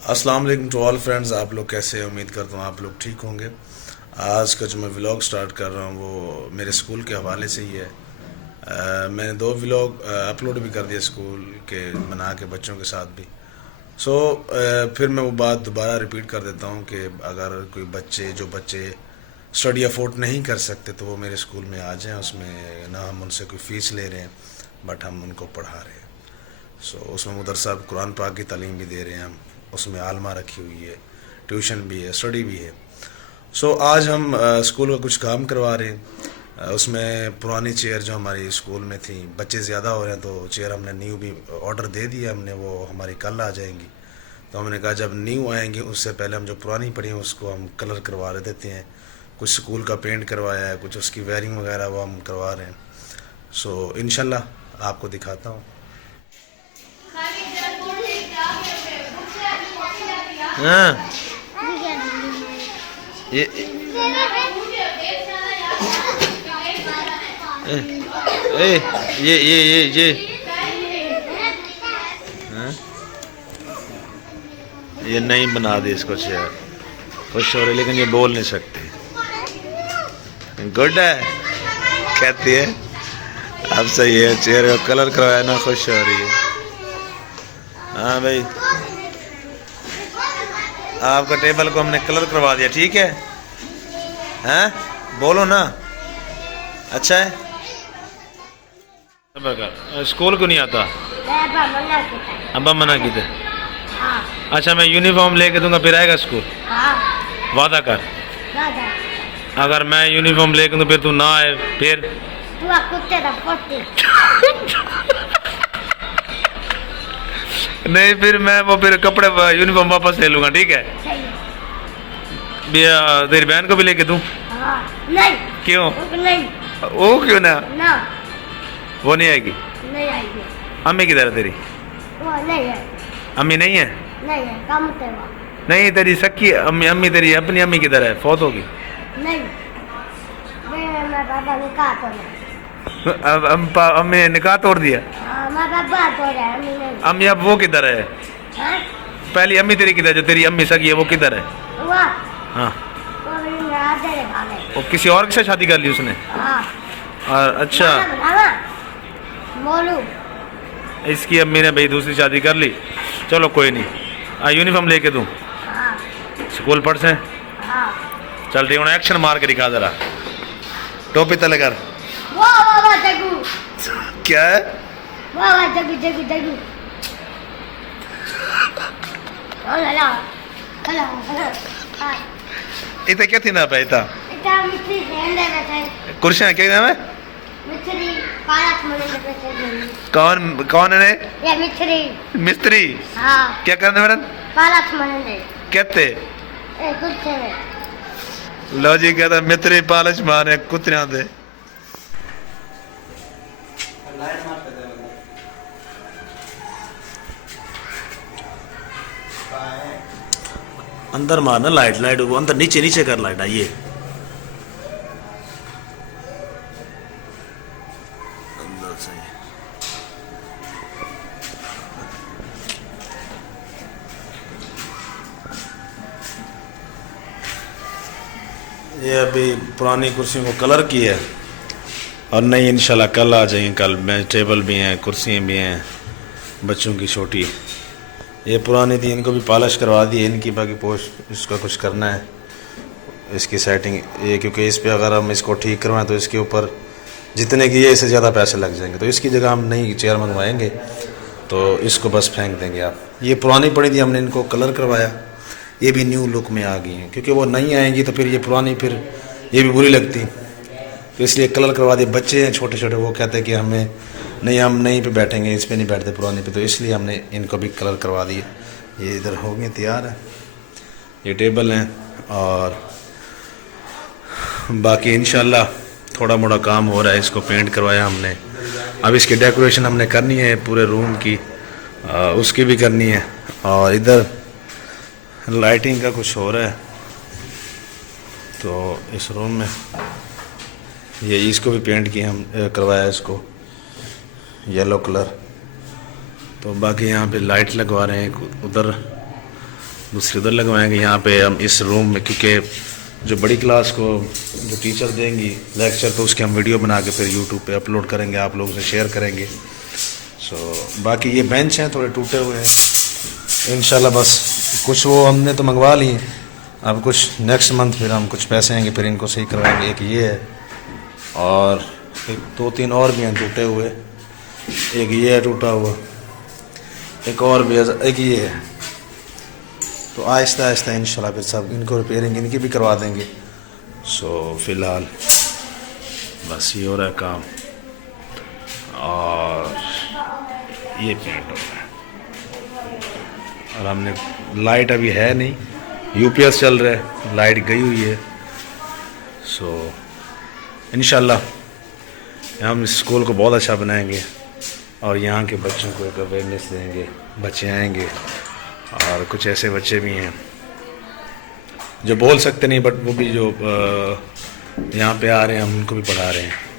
अस्सलाम वालेकुम to all friends. आप लोग कैसे हैं? उम्मीद करता हूँ आप लोग ठीक होंगे। आज का जो मैं व्लॉग स्टार्ट कर रहा हूँ वो मेरे स्कूल के हवाले से ही है। मैंने 2 व्लॉग अपलोड भी कर दिए स्कूल के बना के बच्चों के साथ भी। फिर मैं वो बात दोबारा रिपीट कर देता हूँ कि अगर कोई जो बच्चे स्टडी अफोर्ड नहीं कर सकते तो वो मेरे स्कूल में आ जाएं। उसमें ना हम उनसे कोई फ़ीस ले रहे हैं, बट हम उनको पढ़ा रहे हैं। उसमें मदरसा कुरान पाक की तालीम भी दे रहे हैं हम। उसमें आलमा रखी हुई है, ट्यूशन भी है, स्टडी भी है। आज हम स्कूल का कुछ काम करवा रहे हैं। उसमें पुरानी चेयर जो हमारी स्कूल में थी, बच्चे ज़्यादा हो रहे हैं तो चेयर हमने न्यू भी ऑर्डर दे दिया हमने, वो हमारी कल आ जाएंगी। तो हमने कहा जब न्यू आएंगी उससे पहले हम जो पुरानी पड़ी हैं उसको हम कलर करवा देते हैं। कुछ स्कूल का पेंट करवाया है, कुछ उसकी वायरिंग वगैरह वो हम करवा रहे हैं। इंशाल्लाह आपको दिखाता हूँ। हाँ, ये ए, ए, ये हाँ? ये नहीं बना दी इसको चेयर। खुश हो रही लेकिन ये बोल नहीं सकती। गुड है कहती है। अब सही है, चेयर का कलर करवाया ना, खुश हो रही है। हाँ भाई, आपका टेबल को हमने कलर करवा दिया, ठीक है? हैं? बोलो ना, अच्छा है। स्कूल क्यों नहीं आता? अब्बा मना की थे। अच्छा, मैं यूनिफॉर्म लेके दूंगा फिर आएगा स्कूल? वादा कर। अगर मैं यूनिफॉर्म लेके दूं फिर तू ना आए फिर? नहीं, फिर कपड़े यूनिफॉर्म वापस ले लूंगा, ठीक है? तेरी बहन को भी लेके दूं? नहीं। क्यों? नहीं। वो क्यों ना? वो नहीं आएगी? नहीं आएगी। अम्मी किधर है तेरी? वो नहीं है। अम्मी नहीं है? नहीं है, काम करवा। नहीं, तेरी सक्की अम्मी तेरी अपनी अम्मी किधर है? फौत होगी? नहीं, मैं पापा निकाह तोड़ा। अब अम्मी ने निकाह तोड़ दिया? मैं पापा तोड़ा, अम्मी नहीं। अम्मी अब वो किधर है? पहली अम्मी तेरी किधर, जो तेरी अम्मी सगी है वो किधर है? हाँ, वो किसी और के साथ शादी कर ली उसने? अच्छा, इसकी अम्मी ने भाई दूसरी शादी कर ली। चलो कोई नहीं, यूनिफॉर्म लेके दूं? स्कूल पढ़ से? चल ठीक है, एक्शन मार के दिखा जरा। टोपी तले कर। क्या है? इतना क्या थी ना पे इतना कुर्सियां क्या नाम है? कौन है? ये मिस्त्री। हाँ। क्या करने मैडम? कहते कुत्ते में। लो जी, कहता मिस्त्री पालच मारे कुत्तियां दे। अंदर मारना लाइट वो अंदर, नीचे कर लाइट। आइए अंदर से। ये अभी पुरानी कुर्सियों को कलर की है और नहीं, इंशाल्लाह कल आ जाएंगे। कल बेंच टेबल भी हैं, कुर्सियाँ भी हैं बच्चों की छोटी। ये पुरानी थी, इनको भी पॉलिश करवा दी है। इनकी बाकी पोस्ट इसका कुछ करना है, इसकी सेटिंग ये, क्योंकि इस पे अगर हम इसको ठीक करवाएं तो इसके ऊपर जितने की है इससे ज़्यादा पैसे लग जाएंगे। तो इसकी जगह हम नई चेयर मंगवाएंगे, तो इसको बस फेंक देंगे आप। ये पुरानी पड़ी थी, हमने इनको कलर करवाया। ये भी न्यू लुक में आ गई हैं, क्योंकि वो नहीं आएंगी तो फिर ये पुरानी, फिर ये भी बुरी लगती, तो इसलिए कलर करवा दिए। बच्चे हैं छोटे छोटे, वो कहते हैं कि हमें नहीं, हम नहीं पे बैठेंगे, इस पे नहीं बैठते पुराने पे, तो इसलिए हमने इनको भी कलर करवा दिए। ये इधर हो गए तैयार है, ये टेबल हैं। और बाकी इंशाल्लाह थोड़ा मोड़ा काम हो रहा है, इसको पेंट करवाया हमने। अब इसकी डेकोरेशन हमने करनी है पूरे रूम की, उसकी भी करनी है। और इधर लाइटिंग का कुछ हो रहा है, तो इस रूम में ये इसको भी पेंट किया, हम करवाया इसको येलो कलर। तो बाकी यहाँ पे लाइट लगवा रहे हैं, उधर दूसरी उधर लगवाएंगे। यहाँ पे हम इस रूम में, क्योंकि जो बड़ी क्लास को जो टीचर देंगी लेक्चर, तो उसके हम वीडियो बना के फिर यूट्यूब पे अपलोड करेंगे, आप लोगों से शेयर करेंगे। बाकी ये बेंच हैं थोड़े टूटे हुए हैं, इंशाल्लाह बस कुछ वो हमने तो मंगवा लिए, अब कुछ नेक्स्ट मंथ फिर हम कुछ पैसे आएंगे फिर इनको सही करवाएंगे। एक ये है और एक 2-3 और भी हैं टूटे हुए, एक ये है टूटा हुआ, एक और भी है, एक ये है। तो आहिस्ता आहिस्ता इंशाल्लाह फिर सब इनको रिपेयरिंग इनकी भी करवा देंगे। फ़िलहाल बस ये हो रहा है काम और ये पेंट हो रहा है। और हमने लाइट अभी है नहीं, यूपीएस चल रहा है, लाइट गई हुई है। इंशाल्लाह हम इस स्कूल को बहुत अच्छा बनाएंगे और यहाँ के बच्चों को एक अवेयरनेस देंगे। बच्चे आएंगे और कुछ ऐसे बच्चे भी हैं जो बोल सकते नहीं, बट वो भी जो यहाँ पे आ रहे हैं हम उनको भी पढ़ा रहे हैं।